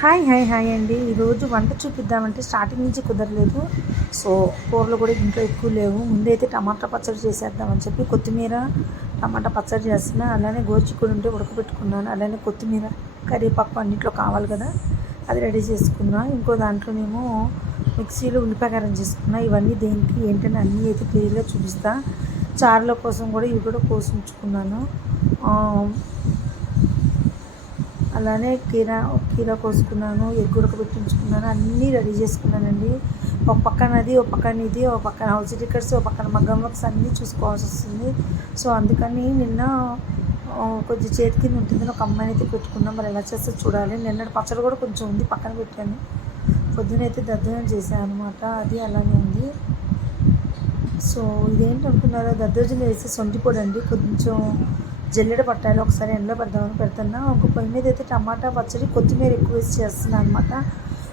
Hi hi hi అండి. ఈరోజు వంట చూపిద్దామంటే స్టార్టింగ్ నుంచి కుదరలేదు. సో కూరలు కూడా ఇంట్లో ఎక్కువ లేవు. ముందైతే టమాటా పచ్చడి చేసేద్దామని చెప్పి కొత్తిమీర టమాటా పచ్చడి చేస్తున్నా. అలానే గోరుచిక్కుడు ఉంటే ఉడకబెట్టుకున్నాను. అలానే కొత్తిమీర కరివేపాకు అన్నింటిలో కావాలి కదా, అది రెడీ చేసుకున్నా. ఇంకో దాంట్లోనేమో మిక్సీలో ఉల్లిపాయ కారం చేసుకున్నా. ఇవన్నీ దేనికి ఏంటని అన్నీ అయితే క్లియర్గా చూపిస్తా. చారుల కోసం కూడా ఇవి కూడా కోసి ఉంచుకున్నాను. అలానే కీర కోసుకున్నాను, ఎగ్ ఉడకబెట్టించుకున్నాను, అన్నీ రెడీ చేసుకున్నానండి. ఒక పక్కన అది, ఒక పక్కన ఇది, ఒక పక్కన హౌస్ టికెట్స్, ఒక పక్కన మగ్గం వర్క్స్ అన్నీ చూసుకోవాల్సి వస్తుంది. సో అందుకని నిన్న కొంచెం చేతి కింద ఉంటుందని ఒక అమ్మాయిని అయితే పెట్టుకున్నాం. మరి ఎలా చేస్తే చూడాలి. నిన్నటి పచ్చడి కూడా కొంచెం ఉంది, పక్కన పెట్టాను. పొద్దునైతే దద్దోజనం చేశాను అనమాట, అది అలానే ఉంది. సో ఇదేంటి అనుకున్నారో, దద్దోజనం వేసి సొంటి పొడి అండి, కొంచెం జల్లెడ పట్టాలి. ఒకసారి ఎండలో పెడదామని పెడుతున్నా. ఒక పొయ్యి మీద అయితే టమాటా పచ్చడి కొత్తిమీర ఎక్కువ వేసి చేస్తున్నాను అనమాట.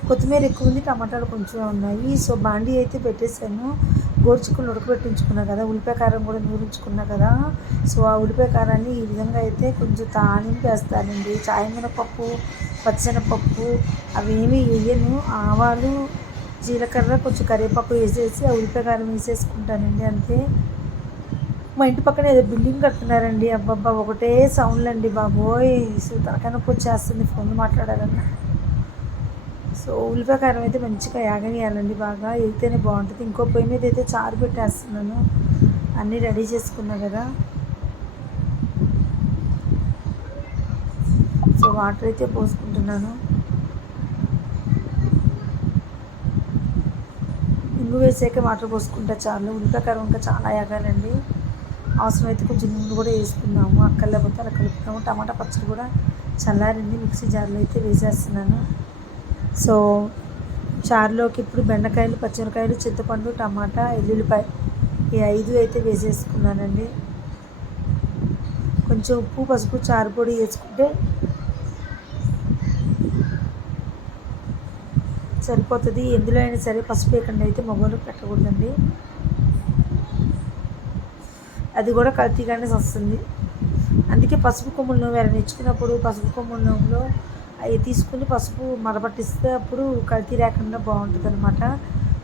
కొత్తిమీర ఎక్కువ ఉంది, టమాటాలు కొంచెం ఉన్నాయి. సో బాండీ అయితే పెట్టేశాను. గోరుచిక్కులు ఉడకబెట్టించుకున్నా కదా, ఉల్లిపాయ కారం కూడా నూరించుకున్నా కదా. సో ఆ ఉల్లిపాయ కారాన్ని ఈ విధంగా అయితే కొంచెం తాలింపు వేస్తానండి. చాయమినపప్పు, పచ్చెనపప్పు అవేమీ వేయను. ఆవాలు, జీలకర్ర, కొంచెం కరివేపాకు వేసేసి ఆ ఉల్లిపాయ కారం వేసేసుకుంటానండి, అంతే. మా ఇంటి పక్కన ఏదో బిల్డింగ్ కడుతున్నారండి. అబ్బబ్బా ఒకటే సౌండ్లు అండి బాబోయ్, తలకాయ నొప్పి వచ్చేస్తుంది ఫోన్ మాట్లాడాలన్నా. సో ఉల్లిపాయ కారం అయితే మంచిగా యాగనియాలండి, బాగా ఎగితేనే బాగుంటుంది. ఇంకో పొయ్యి మీద అయితే చారు పెట్టేస్తున్నాను. అన్నీ రెడీ చేసుకున్నా కదా. సో వాటర్ అయితే పోసుకుంటున్నాను. ఇంగు వేసాక వాటర్ పోసుకుంటా చాలు. ఉల్లిపాయ కారం ఇంకా చాలా యాగాలండి. అవసరమైతే కొంచెం నూనె కూడా వేసుకున్నాము. అక్కర్లేకపోతే అలా కలుపుతాము. టమాటా పచ్చడి కూడా చల్లారింది, మిక్సీ జార్లో అయితే వేసేస్తున్నాను. సో చారులోకి ఇప్పుడు బెండకాయలు, పచ్చిమిరకాయలు, చింతపండు, టమాటా, ఎల్లుల్లిపాయ ఈ 5 అయితే వేసేసుకున్నానండి. కొంచెం ఉప్పు, పసుపు, చారు పొడి వేసుకుంటే సరిపోతుంది. ఎందులో అయినా సరే పసుపు వేయకుండా అయితే మగవాళ్ళకి పెట్టకూడదండి, అది కూడా కల్తీగానే వస్తుంది. అందుకే పసుపు కొమ్ముల నూనె ఎవరైనా ఇచ్చుకున్నప్పుడు పసుపు కొమ్ముల నూనెలో అవి తీసుకుని పసుపు మరపట్టిస్తే అప్పుడు కల్తీ లేకుండా బాగుంటుంది అనమాట.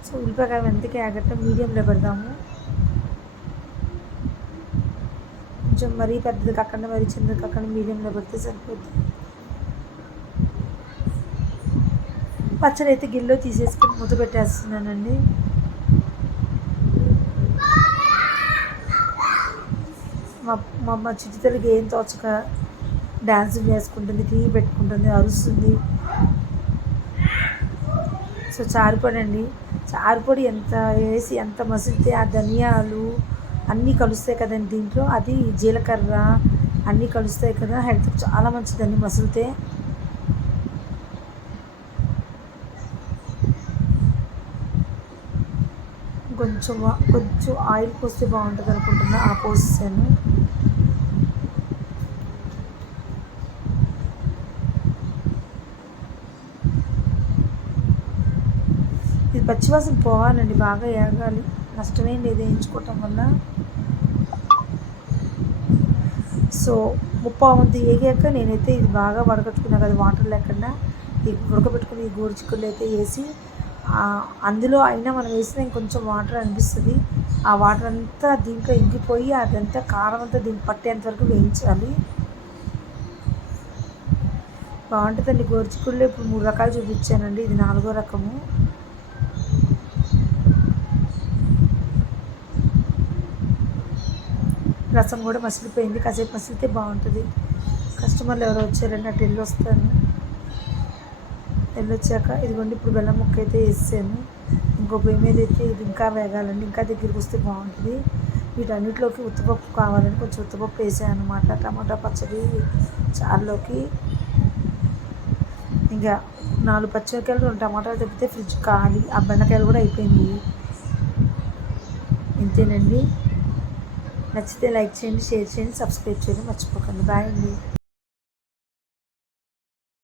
సో ఉల్లిపాయ ఎందుకే ఆగట్ట మీడియంలో పెడదాము. కొంచెం మరీ పెద్దది కాకుండా మరీ చిన్నది కాకుండా మీడియంలో పెడితే సరిపోతుంది. పచ్చడి అయితే గిన్నెలో తీసేసుకుని మూత పెట్టేస్తున్నానండి. మా అమ్మ చిటితలకి ఏం తోచక డ్యాన్స్ వేసుకుంటుంది, టీవీ పెట్టుకుంటుంది, అరుస్తుంది. సో చారుపొడి అండి, చారుపొడి ఎంత వేసి ఎంత మసిలితే ఆ ధనియాలు అన్నీ కలుస్తాయి కదండి దీంట్లో, అది జీలకర్ర అన్నీ కలుస్తాయి కదా, హెల్త్కి చాలా మంచిదండి మసిలితే. కొంచెం ఆయిల్ పోస్తే బాగుంటుంది అనుకుంటున్నా, ఆ పోసాను. ఇది పచ్చివాసన పోవాలండి, బాగా ఏగాలి. నష్టమేం లేదు వేయించుకోవటం వల్ల. సో ముప్పావంతు ఏగాక నేనైతే ఇది బాగా వడకట్టుకున్నా కదా, వాటర్ లేకుండా ఈ ఉడకబెట్టుకుని ఈ గోరుచిక్కుళ్ళు అయితే వేసి, అందులో అయినా మనం వేసినా ఇంకొంచెం వాటర్ అనిపిస్తుంది. ఆ వాటర్ అంతా దీంట్లో ఇంకిపోయి అదంతా కారం అంతా దీనికి పట్టేంత వరకు వేయించాలి. బాగుంటుందండి. గోరుచిక్కుళ్ళు ఇప్పుడు 3 రకాలు చూపించానండి, ఇది 4వ రకము. రసం కూడా మసిలిపోయింది, కాసేపు మసిలితే బాగుంటుంది. కస్టమర్లు ఎవరో వచ్చారండి, అటు వెళ్ళొస్తాను. వెళ్ళొచ్చాక ఇదిగోండి ఇప్పుడు బెల్లం ముక్క అయితే వేసాను. ఇంకో పొయ్యి మీద అయితే ఇది ఇంకా వేగాలండి, ఇంకా దగ్గరికి వస్తే బాగుంటుంది. వీటన్నిటిలోకి ఉత్తపప్పు కావాలని కొంచెం ఉత్తపప్పు వేసాను అనమాట, టమాటా పచ్చడి చారులోకి. ఇంకా 4 పచ్చిమిరకాయలు, 2 టమాటాలు తెప్పితే ఫ్రిడ్జ్ ఖాళీ. ఆ బెండకాయలు కూడా అయిపోయినాయి. ఇంతేనండి. నచ్చితే లైక్ చేయండి, షేర్ చేయండి, సబ్స్క్రైబ్ చేయండి మర్చిపోకండి. బాయ్ అండి.